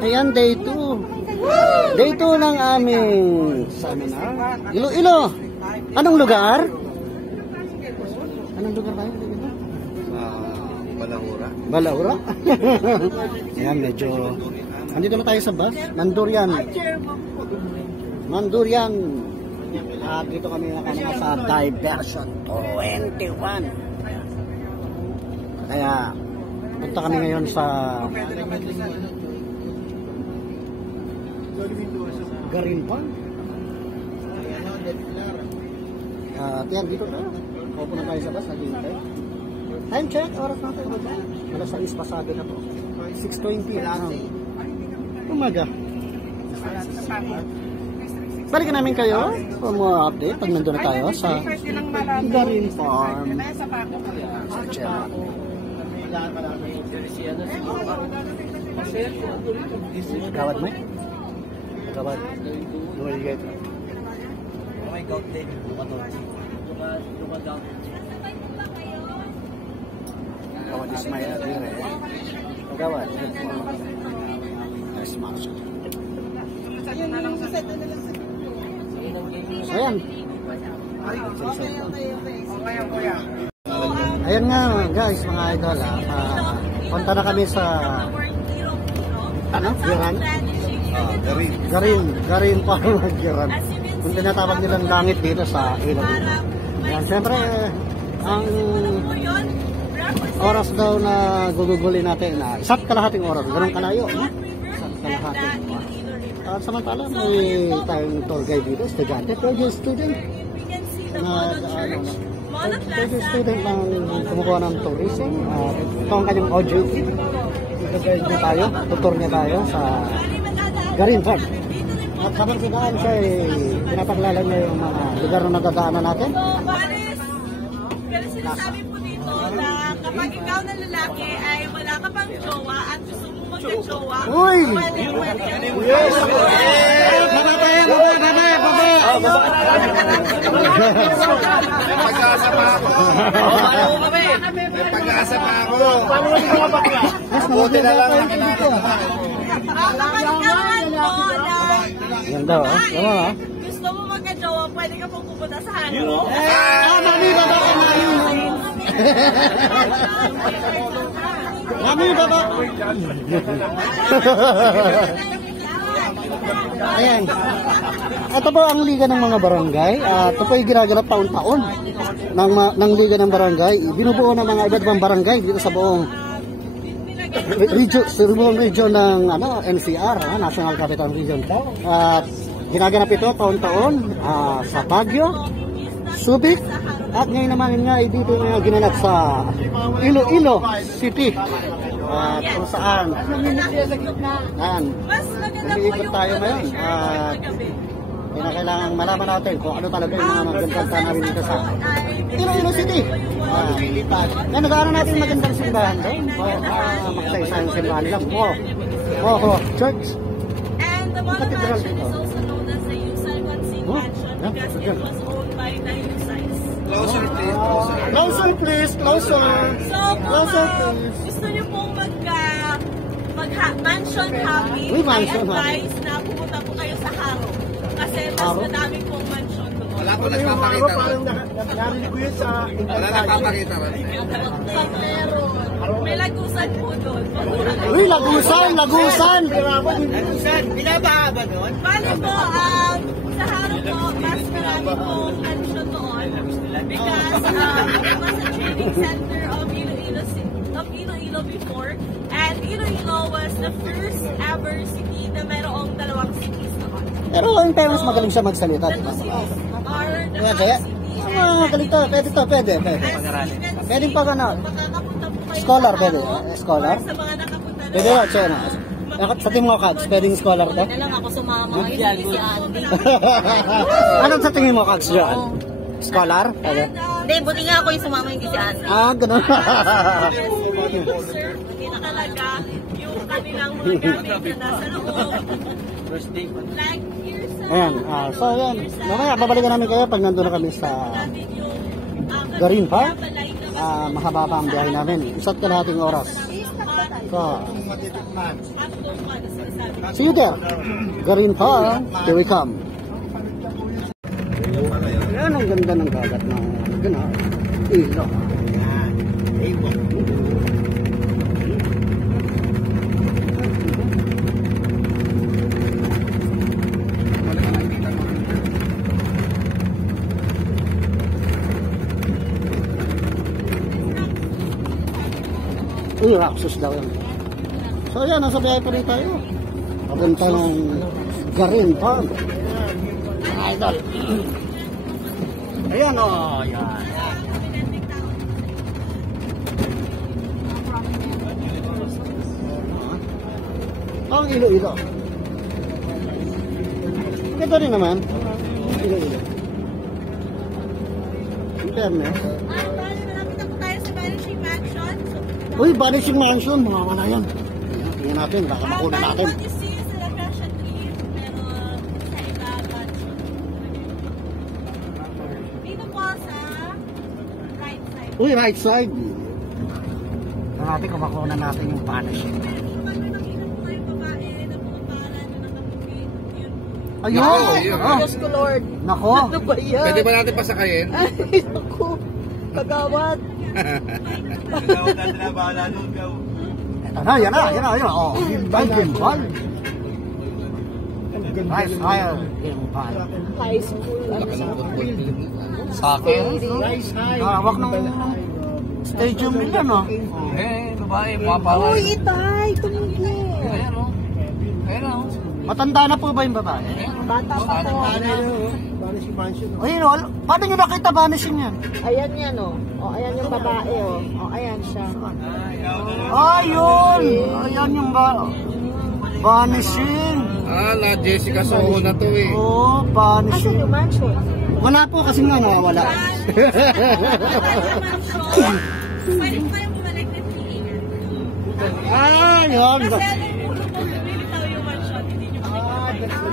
Ayan, day 2. Day 2 ng aming seminar. Iloilo. Anong lugar? Anong lugar tayo? Balaura. Balaura? Ayan, medyo... Andito na tayo sa bus. Manduryan. Manduryan. At dito kami nakanaka sa Diversion 21. Kaya, punta kami ngayon sa... Garinpan. At yan, dito na. Kaupo na tayo sa bus. Naghihintay. Time check. Oras natin. Alas 6 pasado na po. 6:20. Umaga. Balikan namin kayo for more update pag nandun na tayo sa Garin Farm. Gawad mo? Gawad. Gawad. May gout din. Gawad is my idea. Gawad. Nice match. Ayan. Ayan nga guys, mga idol. Punta na kami sa Giran? Garin Farm Giran. Kung tinatawag nilang langit dito sa Iloilo. Ayan, siyempre ang oras daw na gugugulin natin na isa't kalahating oras. Ganun kalayo. Isa't kalahating oras. Samantala, may tayong tour guide dito, estudyante, third year student ng kumukuha ng tourism. Ito ang kanyang OJT. Ito-guide niya tayo, tutor niya tayo sa Garin Farm. At habang sinaan siya, pinapaklala niya yung mga lugar na nadadaanan natin. Pero sinasabi po dito na kapag ikaw na lalaki ay wala ka pang jowa at gusto mo magka-jowa, pwede. Yes! Babay! Pag-asa pa ako. Pag-asa pa ako. Mabuti na lang ang kinakita. Kapag ikaw yan daw, gusto mo magka-jowa, pwede ka pong pupunta sa Hano. Mami, baba! Ayan. Ito po ang Liga ng mga Barangay. Ito po yung ginaganap taon-taon ng Liga ng Barangay. Binubuo ng mga iba't ibang barangay dito sa buong region ng NCR, National Capital Region. At ginaganap ito taon-taon sa Baguio, Subic, at ngayon naman nga dito nga ginanap sa Iloilo City. At kung saan nag-iikot tayo ngayon. At kailangan malaman natin kung ano talaga yung mga magandang namin dito sa Iloilo City. Nagaaral natin magandang simbahan doon. Makasaysayan yung simbahan nila. Church. And the Monamansion is also known as the Yusal Consing Mansion because it was owned by the Yusais. Closer, please. Closer. So, gusto niyo pong mag-mansion happy, may advice na pumunta po kayo sa Haro. Kasi mas madami pong mansion doon. Wala po nagpapakita. Wala nagpapakita. May lagusan po doon. Uy, lagusan! Binabaha ba doon? Bali po, sa Haro po, mas marami pong mansion doon. Because it was a training center of Iloilo before. And Iloilo was the first ever city na mayroong dalawang cities doon. Pero in terms magaling siya magsalita, di ba? Kaya? Magaling to, pwede. Pwedeng pag scholar, pwede. Scholar? Pwede ba, Chena? Sa tingin mo, Kags, pwedeng scholar to? Wala lang ako sumama. Si Andy. Ano sa tingin mo, Kags, Joan? Scholar? Hindi, buti nga ako yung sumama hindi si Andy. Ganun. Pinakalaga yung kanilang mga gamit na nasa loob. Like here's Ayan, so yan. Mamaya, babalikan namin kayo pag nandun na kami sa Garin Farm. Mahaba pa ang biyahe namin. Isa't kalahating oras. Matitikman. See you there. Garin pa. Here we come. Yan ang ganda ng dagat ng ilaw. Uy, Roxas daw yan. So yan, nasa biyahe pa rin tayo. Papunta ng Garin Farm. Idol. Ayan o, yan. Ang ilo-ilo. Ganda rin naman. Ilo-ilo. Internet. Malapit na po tayo sa Vanishing Mansion. Uy, Vanishing Mansion, mga wala yan. Tingnan natin, baka makuna natin. What you see is the Acacia tree, pero sa iba, mansion. Dito po sa right side. Uy, right side. Tingnan natin kung makuna natin yung Vanishing. Pag may makita po kayong babae na pumapalan nyo ng kapupi, yun. Ayun! Nako, Diyos ko, Lord. Nako! Ano ba yan? pwede ba natin pasakayin? Ay, naku. Kagawad. Ito na, yan na, yan na, yan na. Oh, gimbal, gimbal. Nice hire, gimbal. High school. Sa akin? Hawak ng stadium nila, no? Babae, mapala. Uy, itay. Tumigil. Ayan o. Ayan o. Matanda na po ba yung babae? Bata pa po. Ayun, paano nyo nakita vanishing yan? Ayan yan, oh. O, ayan yung babae, oh. O, ayan siya. Ayun! Ayan yung vanishing. La Jessica Soho na to eh. Oh, Asan vanishing. yung mansion? Wala po kasi nga nawawala. Pwede po kayong bumalik na tingin. Ayun! Kasi alam po, kung bumilitaw yung mansion, hindi nyo makikita.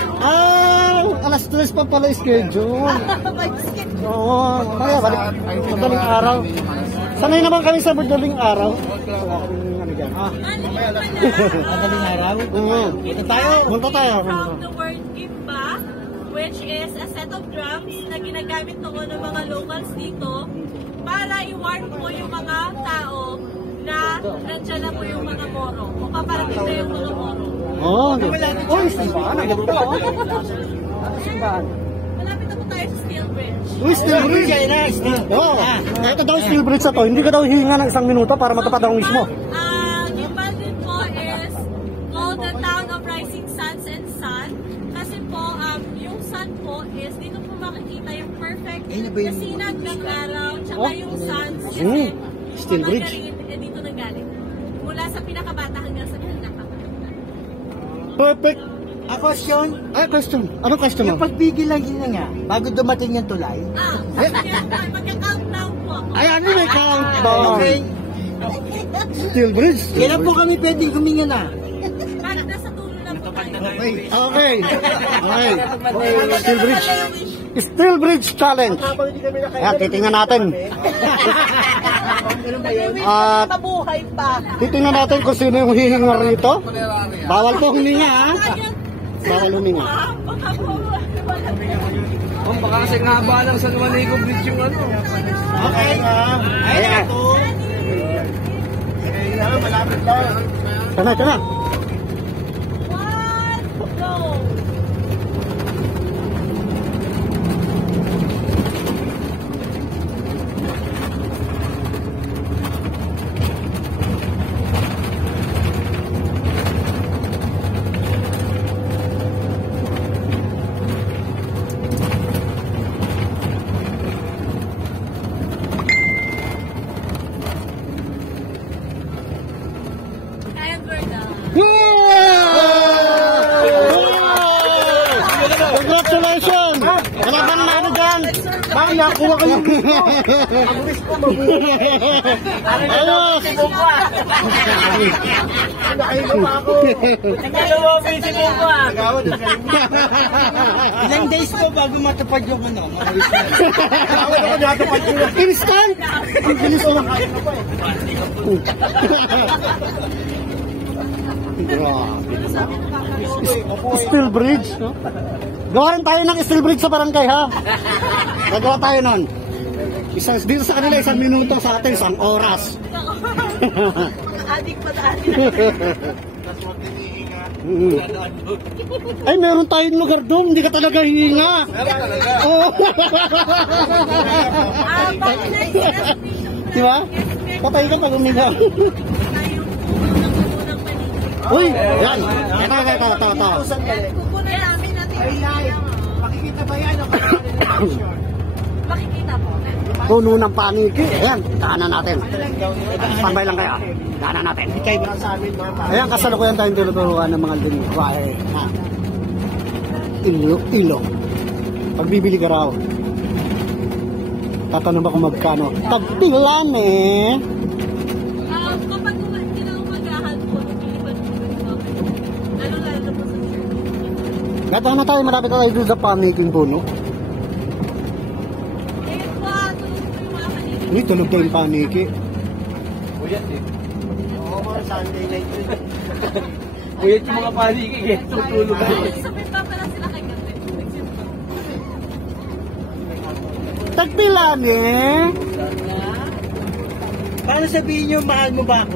Alas 3 pa pala schedule. May skip. Oo, kaya balik. Madaling araw. Sanay naman kami sa madaling araw. Madaling araw? Oo. Punta tayo. Punta tayo. From the word Gimba, which is a set of drums na ginagamit noon ng mga locals dito para i-warn po yung mga tao na nandiyan na po yung mga Moro o paparating na yung mga Moro. Oo. Uy, simbahan. Ang ganda. Simbahan. Malapit na po tayo sa Steel Bridge. Uy, Steel Bridge. Oo. Ito daw Steel Bridge na to. Hindi ka daw hihinga ng 1 minuto para matupad ang wish mo. Gimba din po is called the town of rising suns and sun. Kasi po, yung sun po is dito po makikita yung perfect kasinag ng araw tsaka yung suns. Kasi yung Steel Bridge. pamagaling dito nanggaling. Mula sa pinakabata hanggang sa pinakamatanda. Perfect. Question? Question. Anong question mo? Yung pagpigil lang yun nga, bago dumating yung tulay. Magka-countdown po. Ay, ano may countdown? Okay. Steel Bridge. Kailan po kami pwedeng huminga na? Kahit nasa tulo na po tayo. Okay. Okay. Steel Bridge. Steel Bridge Challenge. Ayan, titingnan natin. At Mabuhay pa. titingnan natin kung sino yung hihinga rito. Bawal po huminga, ha? Bawal huminga. Baka po. Baka kasi nga ba ng San Juanico Bridge yung ano. Okay. Ayan. Tana, tana. One, go! And we're done. Congratulations! Wala bang ano dyan? Bang, nakuha ko yung... Ayos! Ilang days po bago matupad yung ano? Instant! Ang bilis mo. Grabe naman. Steel bridge, no? Gawa rin tayo ng steel bridge sa barangay, ha? Gagawa tayo nun. Dito sa kanila, 1 minuto, sa atin, 1 oras. Adik pa dahil. Ay, meron tayong lugar doon. Hindi ka talaga hihinga. Oo. Diba? Patay ka pag umiga. Uy, yan. Ito. Kukunin namin natin. Makikita ba yan? Makikita po. Puno ng paniki. Ayan, daanan natin. Standby lang kayo. Daanan natin. Ayan, kasalukuyan tayong tinuturuan ng mga lingwahe. Ilong. Pagbibili ka raw. Tatanong ba kung magkano? Tagpilan eh. Kapag kinaumagahan po, lumilipad po ito. Lalo po sa church. Gata na tayo, malapit na tayo doon sa paniking puno. Ayun po, tulog po yung mga kanina. Hindi, tulog tayo yung paniki. Buyat eh. Oo, mga Sunday night. Buyat yung mga paligig eh. Tutulog na eh. Sabi pa pala sila kay Gante. Tagpilan eh. Paano sabihin nyo, mahal mo ba ako?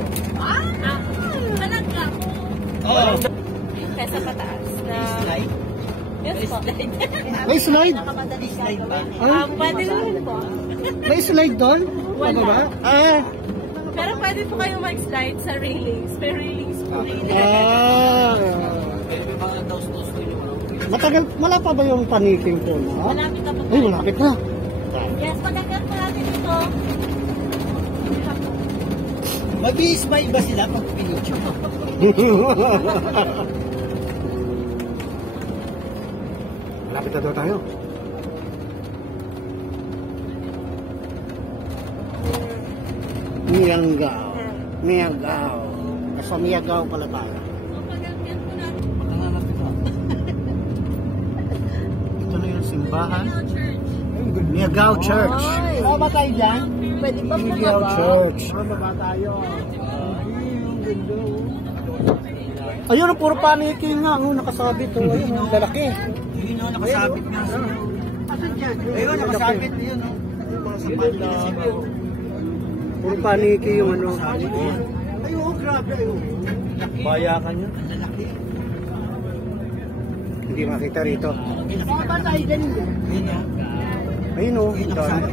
Talaga po. Oo. Pesa pataas. Slide? Yes po. May slide? Nakamadali slide ba? Pwede naman po. May slide doon? Wala. Ba? Ah. Pero pwede po kayo mag-slide sa railings. May railings po. Ah. Matagal, wala pa ba yung paniking puno? Malapit na po. Ay, malapit na. Yes, pagkakat po natin ito. Mabilis ba iba sila pag pinutyo? Malapit na daw tayo. Miyagaw. Nasa Miyagaw pala tayo. So, pagkakat po natin. Ito na yung simbahan. Church. Miyagaw Church. Oo ba tayo dyan? Pwede ba po Miyagaw Church. Baba tayo. Ayun, ang puro paniki nga. Ang nakasabit. Ayun, ang lalaki. Yun o, nakasabit nga. Ayun, nakasabit yun o. Puro paniki yung ano. Ayun, grabe ayun. Bayakan yun. Ang lalaki. Hindi makita rito. Baka ba tayo dyan? Yun o. Ayun o. Ang dami.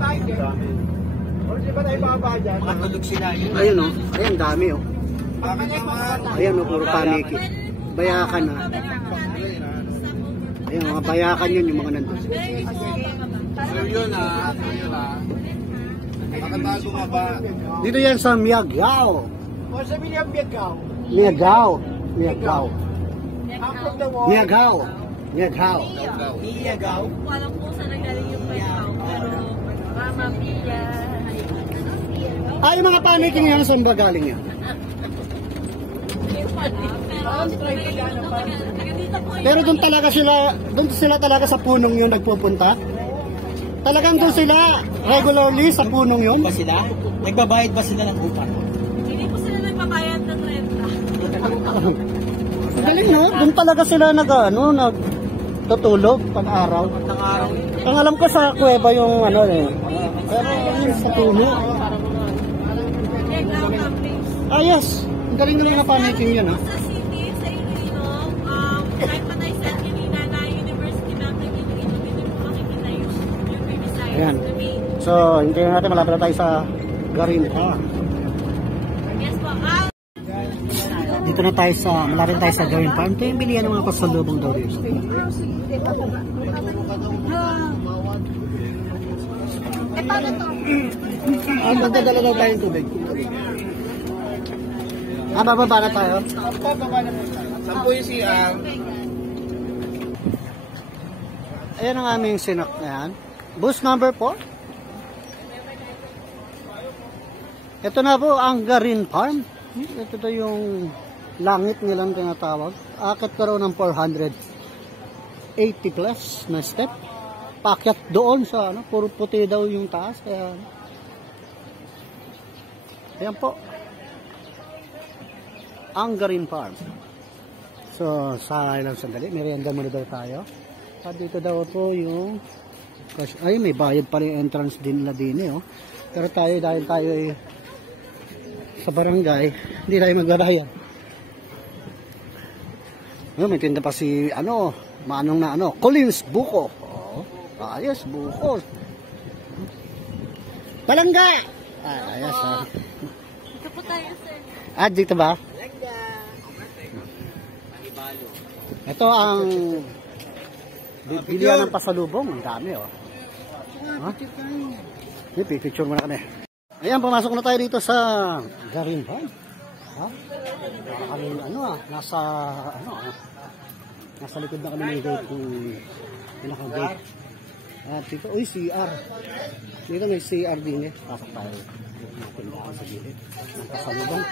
O, di ba tayo baba dyan? Makatulog sila yun. Ayun o. Ayun, dami o. Ayun o, puro paniki. Bayakan na. Ayun, mga bayakan yun yung mga nandun. So yun ah. Makatago ka ba? Dito yan sa Miyagaw. O, sabi niya Biagaw. Miyagaw. Miyagaw. After the war. Miyagaw. Miyagaw. Biagaw. Alam po saan nanggaling yung pwesaw. Pero, Mama Pia. Ay, yung mga paniking yan, saan ba galing yan? Pero doon talaga sila talaga sa punong yun nagpupunta? Talagang doon sila regularly sa punong yun? Ba sila? Nagbabayad ba sila ng upa? Hindi po sila nagbabayad ng renta. Galing no? Doon talaga sila nagtutulog pag-araw. Ang alam ko sa kuweba yung ano eh. Pero sa puno. Ah yes. Ang galing-galing na paniking yun ha. Sa city, sa Iloilo, kahit pa tayo sa kanina na University Bank ng Iloilo, dito po makikita yung Riverside. Ayan. So, hindi natin malapit na tayo sa Garinta. Yes po. Dito na tayo sa, malapit tayo sa Garin Farm. Ito yung bilihan ng mga pasalubong daw dito. Paano to? Magdadala daw tayong tubig. Bababa na tayo. Saan po yung CR? Ayan ang aming sinak na yan. Bus number 4. Ito na po ang Garin Farm. Ito to yung langit nilang tinatawag. Akit ka raw ng 480 plus na step. Pakyat doon sa ano, puro puti daw yung taas. Kaya, ayan po. Ang Garin Farm. So, sa ilang sandali, merienda muna daw tayo. At dito daw po yung ay, may bayad pa rin entrance din na din eh, oh. Pero tayo, dahil tayo ay sa barangay, hindi tayo magbabayad. May tinda pa si, manong na Collins Buko. Oh, ayos, buko. Palangga! Ayos, ha. Ito po tayo, sir. Dito ba? Ito ang bilihan ng pasalubong. Ang dami, oh. Picture muna kami. Ayan, pumasok na tayo dito sa Garinban. Kami, nasa likod na kami ng gate kung pinaka-gate. At dito, CR. Dito may CR din eh. Pasok tayo. Natin ako sa gilid. Ang pasalubong.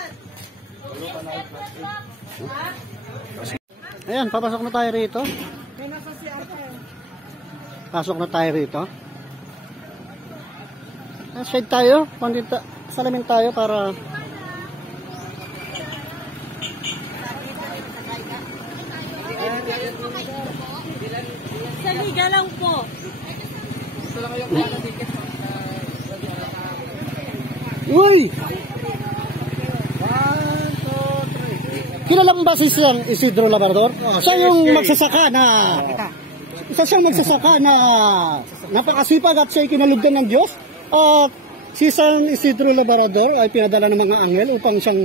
Ayan, papasok na tayo rito. Pasok na tayo rito. Shade tayo. Salamin tayo para Sa liga lang po. Uy! Kilala mo ba si Isidro Labrador? Siya yung magsasaka na napakasipag at siya'y kinalugdan ng Diyos. At si San Isidro Labrador ay pinadala ng mga anghel upang siyang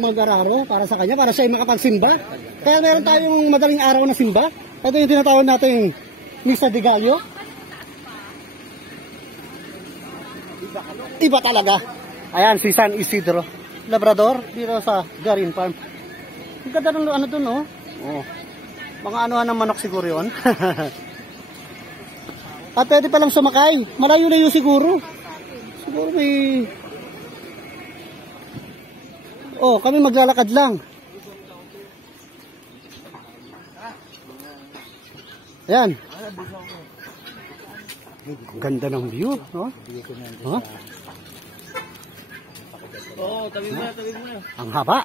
mag-araro para sa kanya, para siya'y makapagsimba. Kaya meron tayong madaling araw na simba. Ito yung tinatawag natin Misa de Gallo. Iba talaga. Ayan, si San Isidro Labrador dito sa Garin Farm. Ang ganda ng dun, oh. Oh. Mga anuhan ng manok siguro yun. At pwede palang sumakay. Malayo-layo siguro. Siguro may... Oh, kami maglalakad lang. Ayan. Ang ganda ng view, no? Oh? Oo, tawid mo na. Ang haba.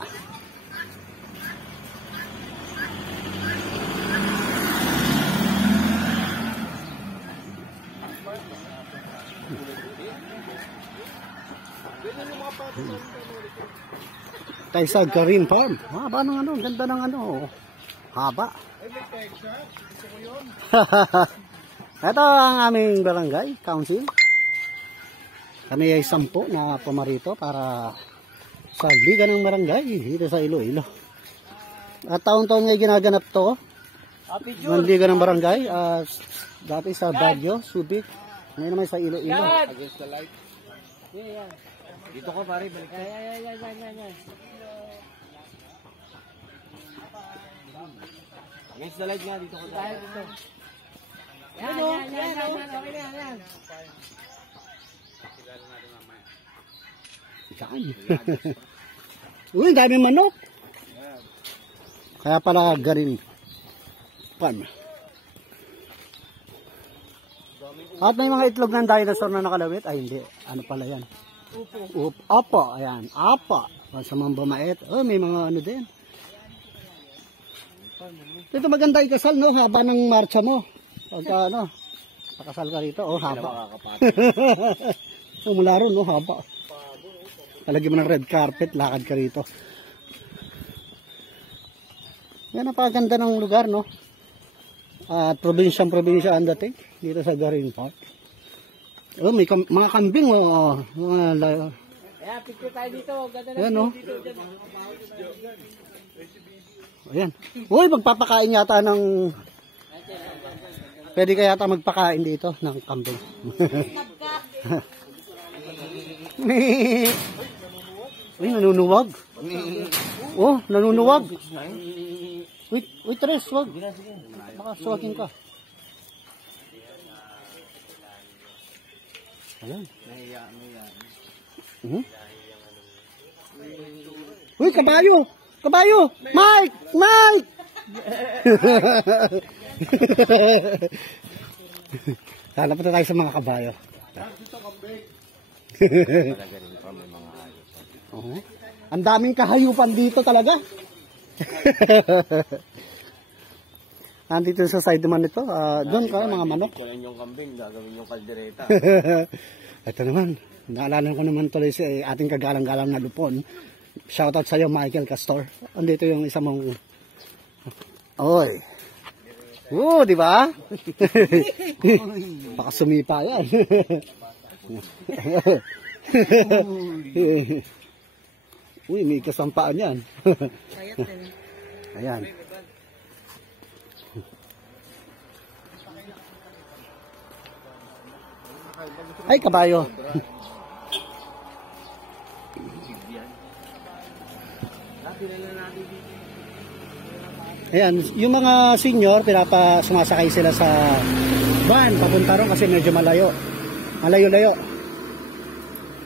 Tayo sa Garin Farm. Haba ng ganda ng haba. Ito ang aming barangay council. Kami ay 10 na pumarito para sa liga ng barangay dito sa Iloilo. At taon-taon ngay ginaganap to ng liga ng barangay. Dati sa Baguio, Subic, ngayon naman sa Iloilo. Against the light. Yeah. Dito ko pare, balik ka. Yan. Against the light nga, dito ko tayo. Yan. Saan? Uy, dami manok. Kaya pala Garin Farm. At may mga itlog ng dinosaur na nakalawit. Ay, hindi. Ano pala yan? Apa. Ayan. Apa. Sa mga bumait. Oh, may mga din. Dito maganda ikasal, no? Haba ng marcha mo. Pagka, pakasal ka rito. Oh, haba. Mula ron, no? Haba. Talagyan mo ng red carpet, lakad ka rito. Yan, napakaganda ng lugar, no? At probinsya ang dating dito sa Garin Park. Oh, may mga kambing, oh. Ayan, picture tayo dito. Ganda na. Ayan, no? Ayan. Uy, magpapakain yata ng... Pwede ka yata magpakain dito ng kambing. Uy, nanunuwag. Oh, nanunuwag. Wait, Tres, wag. Baka suwagin ka. Ayan. Uy, kabayo! Kabayo! Mike! Hanap na tayo sa mga kabayo. Ang daming kahayupan dito talaga. Nandito sa side naman nito. Doon kayo mga manok. Kunin yung kambing, gagawin yung kaldereta. Ito naman. Naalala ko naman tuloy si ating kagalang-galang na Lupon. Shoutout sa iyo, Michael Castor. Andito yung isa mong... Oy. Di ba? Baka sumipa yan. Uy, may kasampaan yan. Ayan. Ay, kabayo. Ayan, yung mga senior, sumasakay sila sa van, papunta ron kasi medyo malayo. Malayo-layo.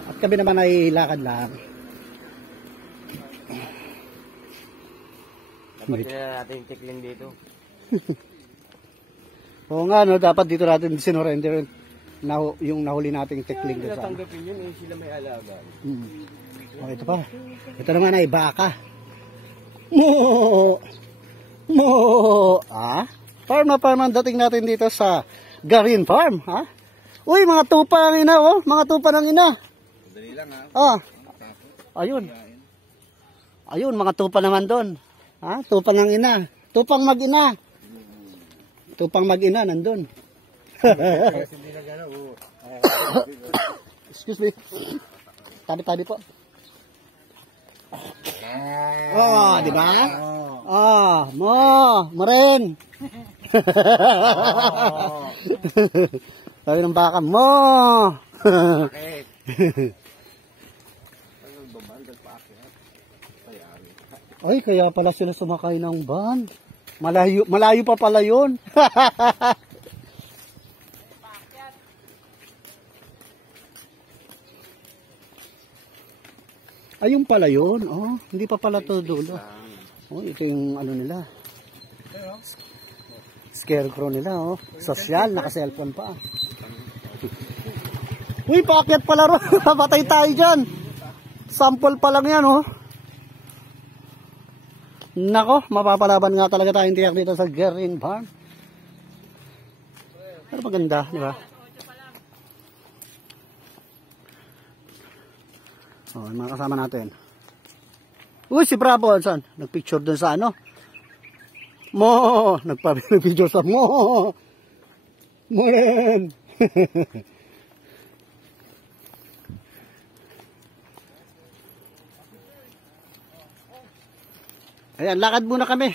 At kami naman ay lakad lang. Dapat nila natin yung tiklin dito. Oo nga, no, dapat dito natin sinurrender yung nahuli nating tekling doon. Tanggapin yun, sila may alaga. Oh, ito pa. Ito naman ay baka. Mo! Farm na farm ang dating natin dito sa Garin Farm, ha? Uy, mga tupa ng ina, oh. Mga tupa ng ina. Dali lang, ha? Ayun. Ayun, mga tupa naman doon. Ha? Tupa ng ina. Tupang mag-ina. Tupang mag-ina, nandun. Excuse me. Tabi-tabi po. Di ba? Mo rin. Sabi ng baka, mo. Ay, kaya pala sila sumakay ng van. Malayo pa pala yun. Ayun pala yun. Oh, hindi pa pala to dulo. Oh, ito yung ano nila. Scarecrow nila, oh. Sosyal, naka-cellphone pa. Uy, paakyat pala ro. Patay tayo dyan. Sample pa lang yan, oh. Nako, mapapalaban nga talaga tayong tiyak dito sa Garin Farm. Pero maganda, di ba? Oh, mga kasama natin. Uy, si Bravo, saan? Nagpicture dun sa ano? Mo! Nagpicture sa mo! Mo rin! Ayan, lakad muna kami.